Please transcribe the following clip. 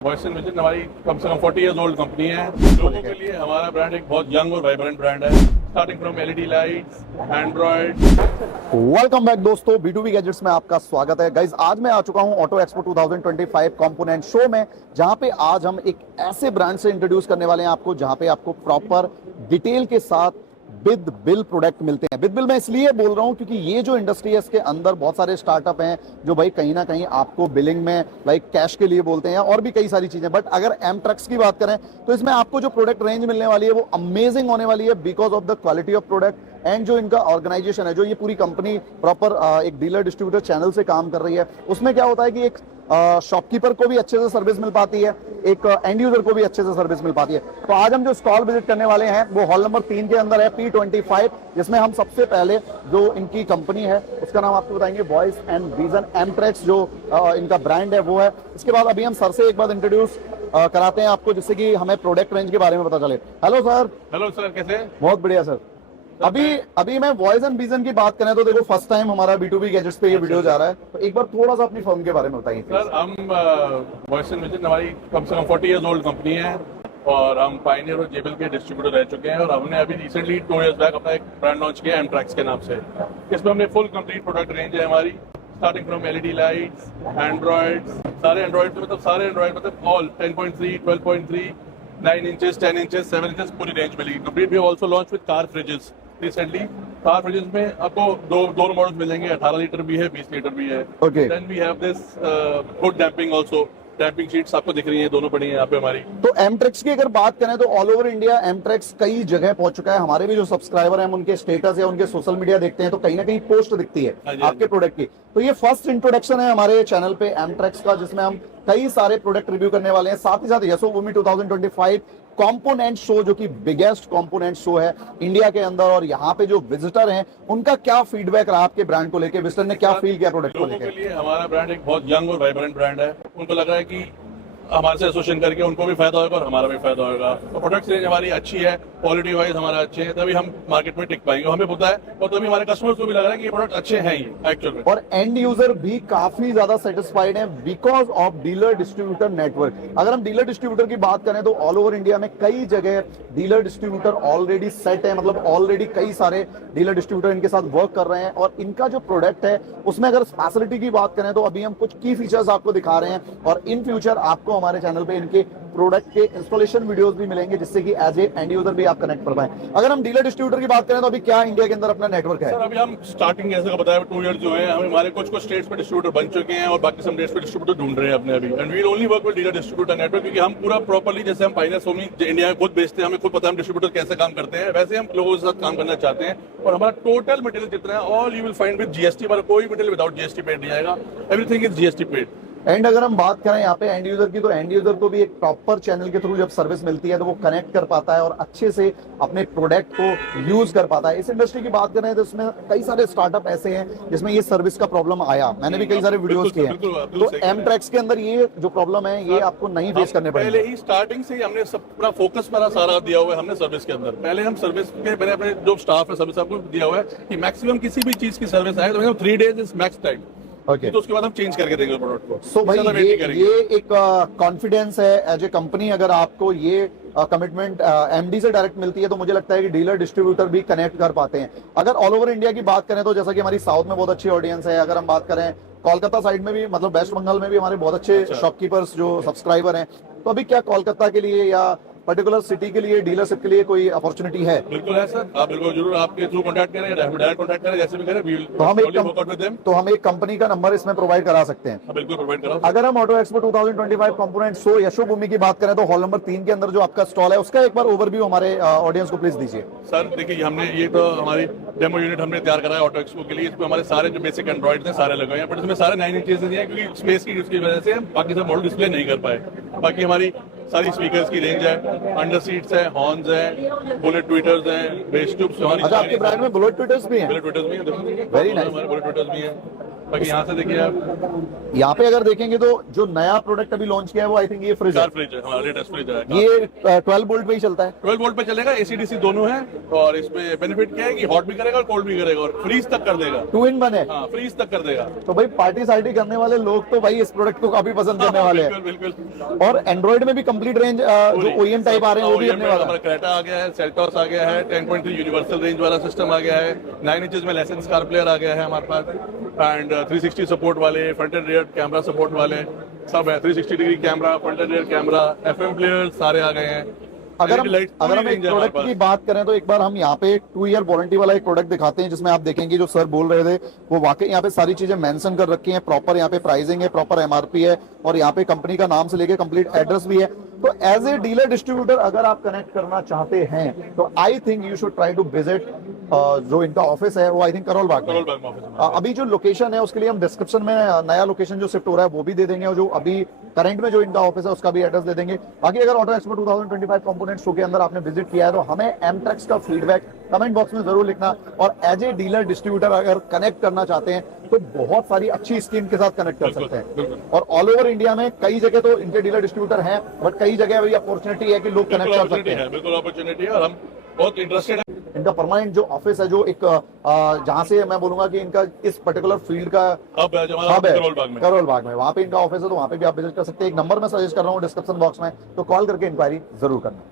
Voice and vision हमारी कम से कम 40 years old company है। लोगों के लिए हमारा ब्रांड एक बहुत यंग और वाइब्रेंट ब्रांड है, starting from LED lights, Android. Welcome back दोस्तों, B2B गैजेट्स में आपका स्वागत है। गाइज आज मैं आ चुका हूं ऑटो एक्सपो 2025 कंपोनेंट शो में, जहां पे आज हम एक ऐसे ब्रांड से इंट्रोड्यूस करने वाले हैं आपको, जहां पे आपको प्रॉपर डिटेल के साथ विद बिल प्रोडक्ट मिलते हैं। विद बिल मैं इसलिए बोल रहा हूं क्योंकि ये जो इंडस्ट्री है इसके अंदर बहुत सारे स्टार्टअप हैं जो भाई कहीं ना कहीं आपको बिलिंग में लाइक कैश के लिए बोलते हैं और भी कई सारी चीजें। बट अगर एम ट्रक्स की बात करें तो इसमें आपको जो प्रोडक्ट रेंज मिलने वाली है वो अमेजिंग होने वाली है because of the quality of product and जो इनका ऑर्गेनाइजेशन है, जो ये पूरी कंपनी प्रॉपर एक डीलर डिस्ट्रीब्यूटर चैनल से काम कर रही है। उसमें क्या होता है कि एक शॉपकीपर को भी अच्छे से सर्विस मिल पाती है, एक एंड यूजर को भी अच्छे से सर्विस मिल पाती है। तो आज हम जो स्टॉल विजिट करने वाले हैं वो हॉल नंबर 3 के अंदर है, P25, जिसमें हम सबसे पहले जो इनकी कंपनी है उसका नाम आपको बताएंगे वॉइस एंड विजन एमट्रेक्स, जो इनका ब्रांड है वो है। इसके बाद अभी हम सर से एक बार इंट्रोड्यूस कराते हैं आपको, जिससे कि हमें प्रोडक्ट रेंज के बारे में पता चले। Hello sir. हेलो सर, कैसे हैं? बहुत बढ़िया सर। अभी मैं वॉइस एंड विजन की बात करें तो देखो फर्स्ट टाइम हमारा B2B गैजेट्स पे ये वीडियो जा रहा है, तो एक बार थोड़ा सा अपनी फर्म के बारे में बताइए। सर हम वॉइस एंड विजन हमारी कम से कम 40 इयर्स ओल्ड कंपनी है और हम पायनियर और जेबल के डिस्ट्रीब्यूटर रह चुके हैं। और हमने अभी रिसेंटली 2 इयर्स बैक अपना एक ब्रांड लॉन्च किया एमट्रैक्स के नाम से। इसमें हमने फुल कंप्लीट प्रोडक्ट रेंज है हमारी, starting from LED lights, android, सारे एंड्रॉइड मतलब ऑल 10.3, 12.3, 9 इंचेस, 10 इंचेस, 7 इंचेस पूरी रेंज मिलेगी complete. We have also launch with car fridges recently. Car fridges में आपको दो मॉडल्स मिलेंगे, 18 लीटर भी है, 20 लीटर भी है। Okay. Then we have this good damping also. Damping sheets आपको दिख रही हैं, दोनों पड़ी हैं यहाँ पे हमारी। तो एमट्रेक्स की अगर बात करें तो ऑल ओवर इंडिया एमट्रेक्स कई जगह पहुंच चुका है। हमारे भी जो सब्सक्राइबर हैं उनके स्टेटस या उनके सोशल मीडिया देखते हैं तो कहीं ना कहीं पोस्ट दिखती है आपके प्रोडक्ट की। तो ये फर्स्ट इंट्रोडक्शन है हमारे चैनल पे एमट्रेक्स का, जिसमें हम कई सारे प्रोडक्ट रिव्यू करने वाले हैं। साथ ही साथ यशोभूमि 2025 कंपोनेंट शो, जो कि बिगेस्ट कंपोनेंट शो है इंडिया के अंदर, और यहाँ पे जो विजिटर हैं उनका क्या फीडबैक रहा आपके ब्रांड को लेके, विजिटर ने क्या फील किया प्रोडक्ट को लेके? लोगों के लिए हमारा ब्रांड एक बहुत यंग और वाइब्रेंट ब्रांड है। उनको लग रहा है कि हमारे से एसोसिएशन करके उनको भी फायदा होगा और हमारा भी फायदा होगा। तो प्रोडक्ट रेंज हमारी अच्छी है, क्वालिटी वाइज हमारा अच्छे है, तभी हम मार्केट में टिक पाएंगे, हमें पता है। और तभी हमारे कस्टमर्स को भी लग रहा है कि ये प्रोडक्ट अच्छे हैं ही एक्चुअल में। और एंड यूजर भी काफी ज्यादा सेटिस्फाइड है because of dealer distributor network. अगर हम डीलर डिस्ट्रीब्यूटर की बात करें तो ऑल ओवर इंडिया में कई जगह डीलर डिस्ट्रीब्यूटर ऑलरेडी सेट है, मतलब ऑलरेडी कई सारे डीलर डिस्ट्रीब्यूटर इनके साथ वर्क कर रहे हैं। और इनका जो प्रोडक्ट है उसमें अगर स्पेशलिटी की बात करें तो अभी हम कुछ की फीचर्स आपको दिखा रहे हैं, और इन फ्यूचर आपको हमारे चैनल पे इनके प्रोडक्ट के इंस्टॉलेशन वीडियोस भी मिलेंगे, जिससे कि एज ए एंड यूजर भी आप कनेक्ट कर पाए। अगर हम डीलर डिस्ट्रीब्यूटर की बात करें तो अभी क्या इंडिया के अंदर अपना नेटवर्क है? सर अभी हम स्टार्टिंग जैसे बताया 2 इयर्स जो है, हमारे कुछ स्टेट्स पे डिस्ट्रीब्यूटर बन चुके हैं और बाकी सब स्टेट्स पे डिस्ट्रीब्यूटर ढूंढ रहे हैं अपने अभी। And we only work with dealer distributor network, क्योंकि हम पूरा प्रॉपर्ली, जैसे हम पायनियर सोमी इंडिया में खुद बेचते हैं, हमें खुद पता है हम डिस्ट्रीब्यूटर कैसे काम करते हैं, वैसे हम लोगों के साथ काम करना चाहते हैं। और हमारा टोटल मटेरियल जितना है all you will find with GST. हमारा कोई मटेरियल विदाउट जीएसटी पेड नहीं आएगा, everything is GST paid. And अगर हम बात करें यहाँ पे एंड यूजर की, तो एंड यूजर को भी एक प्रॉपर चैनल के थ्रू जब सर्विस मिलती है तो वो कनेक्ट कर पाता है और अच्छे से अपने प्रोडक्ट को यूज कर पाता है। इस इंडस्ट्री की बात करें तो इसमें कई सारे स्टार्टअप ऐसे हैं जिसमें ये सर्विस का प्रॉब्लम आया, मैंने भी कई सारे वीडियोस किए हैं। तो एमट्रेक्स के अंदर ये जो प्रॉब्लम है ये आपको नहीं फेस करने पड़ेंगे। पहले ही स्टार्टिंग से ही हमने सब पूरा फोकस मेरा सारा दिया हुआ है हमने सर्विस के अंदर। पहले हम सर्विस के, मैंने अपने जो स्टाफ है सर्विस आपको दिया हुआ है कि मैक्सिमम किसी भी चीज की सर्विस आए तो 3 days is max time. Okay. तो उसके बाद हम चेंज करके देंगे प्रोडक्ट को। सो भाई ये एक कॉन्फिडेंस है एज ए कंपनी। अगर आपको ये कमिटमेंट एमडी से डायरेक्ट मिलती है तो मुझे लगता है कि डीलर डिस्ट्रीब्यूटर भी कनेक्ट कर पाते हैं। अगर ऑल ओवर इंडिया की बात करें तो जैसा कि हमारी साउथ में बहुत अच्छी ऑडियंस है, अगर हम बात करें कोलकाता साइड में भी, मतलब वेस्ट बंगाल में भी हमारे बहुत अच्छे शॉपकीपर्स जो सब्सक्राइबर हैं, तो अभी क्या कोलकाता के लिए या पर्टिकुलर सिटी के लिए डीलरशिप के लिए कोई अपॉर्चुनिटी है? बिल्कुल है सर, आप बिल्कुल जरूर आपके थ्रू कांटेक्ट करें, डायरेक्ट कांटेक्ट करें, जैसे भी करें। तो हम एक कंपनी का नंबर इसमें प्रोवाइड करा सकते हैं। बिल्कुल प्रोवाइड करा। अगर हम auto expo 2025 component show Yashobhoomi की बात करें तो हॉल नंबर 3 के अंदर जो आपका स्टॉल है उसका एक बार ओवरव्यू हमारे ऑडियंस को प्लीज दीजिए। सर देखिए, हमने ये तो हमारी डेमो यूनिट हमने तैयार करा है ऑटो एक्सपो के लिए। इसमें हमारे सारे जो बेसिक एंड्रॉइड थे सारे लगे हैं, बट इसमें सारे 9 इंचेस हैं क्योंकि स्पेस की उसकी वजह से हम बाकी सब मॉडल डिस्प्ले नहीं कर पाए। बाकी हमारी सारी स्पीकर्स की रेंज है, अंडर सीट्स है, हॉर्न्स है, बुलेट ट्विटर्स हैं, बेस ट्यूब्स। अच्छा, आपके ब्रांड में बुलेट ट्विटर्स भी हैं? बुलेट ट्विटर्स भी हैं, वेरी नाइस। हमारे बुलेट ट्विटर्स भी हैं। बाकी यहाँ से देखिए आप, यहाँ पे अगर देखेंगे तो जो नया प्रोडक्ट अभी लॉन्च किया है वो आई थिंक ये फ्रिज है, कार फ्रिज है, हमारा लेटेस्ट फ्रिज है। ये 12 वोल्ट पे ही चलता है। 12 वोल्ट पे चलेगा, एसी-डीसी दोनों है, और इसमें बेनिफिट क्या है कि हॉट भी करेगा और कोल्ड भी करेगा और फ्रीज तक कर देगा। 2 in 1 है, हाँ, फ्रीज तक कर देगा। तो भाई पार्टी सार्टी करने वाले लोग तो भाई इस प्रोडक्ट को काफी पसंद करने वाले हैं। बिल्कुल बिल्कुल। और एंड्रॉइड में भी कंप्लीट रेंज जो OEM टाइप आ रहे हैं वो भी OEM अपने में वाला हमारा क्रेटा आ गया है, सेल्टॉस आ गया है, 10.3 यूनिवर्सल रेंज वाला सिस्टम आ गया है, 9 इंचेस में लेसन कार प्लेयर आ गया है हमारे पास, एंड 360 सपोर्ट वाले, front end rear camera support वाले सब है, 360 degree camera, front end rear camera, FM player सारे आ गए हैं। अगर LED हम पूरी एक range है हमारे प्रोडक्ट की पास। बात करें तो एक बार हम यहाँ पे 2 ईयर वारंटी वाला एक प्रोडक्ट दिखाते हैं, जिसमें आप देखेंगे जो सर बोल रहे थे वो वाकई यहाँ पे सारी चीजें मेंशन कर रखी हैं, प्रॉपर यहाँ पे प्राइसिंग है, प्रॉपर MRP है, और यहाँ पे कंपनी का नाम से लेके कंप्लीट एड्रेस भी है। तो एज ए डीलर डिस्ट्रीब्यूटर अगर आप कनेक्ट करना चाहते हैं तो I think you should try to visit जो इनका ऑफिस है वो आई थिंक करोल बाग में करोल है। बाग में ऑफिस है। अभी जो लोकेशन है उसके लिए हम डिस्क्रिप्शन में नया लोकेशन जो शिफ्ट हो रहा है वो भी दे देंगे, और जो अभी करंट में जो इनका ऑफिस है उसका भी एड्रेस दे देंगे। बाकी अगर ऑटो एक्सपो 2025 कंपोनेंट शो के अंदर आपने विजिट किया है तो हमें एमट्रेक्स का फीडबैक कमेंट बॉक्स में जरूर लिखना, और एज ए डीलर डिस्ट्रीब्यूटर अगर कनेक्ट करना चाहते हैं तो बहुत सारी अच्छी स्कीम के साथ कनेक्ट कर सकते हैं। बिल्कुल। और ऑल ओवर इंडिया में कई जगह तो इनके डीलर डिस्ट्रीब्यूटर हैं, बट कई जगह अभी अपॉर्चुनिटी है कि लोग कनेक्ट कर सकते हैं। बिल्कुल अपॉर्चुनिटी है, और हम बहुत इंटरेस्टेड हैं। इनका परमानेंट जो ऑफिस है, जो एक जहां से मैं बोलूंगा कि इनका इस पर्टिकुलर फील्ड का हब है जो हमारा हब है करोल बाग में। करोल बाग में, वहां पे इनका ऑफिस है, तो वहां पे भी आप विजिट कर सकते हैं। एक नंबर मैं सजेस्ट कर रहा हूँ डिस्क्रिप्शन बॉक्स में, तो कॉल करके इंक्वायरी जरूर करना।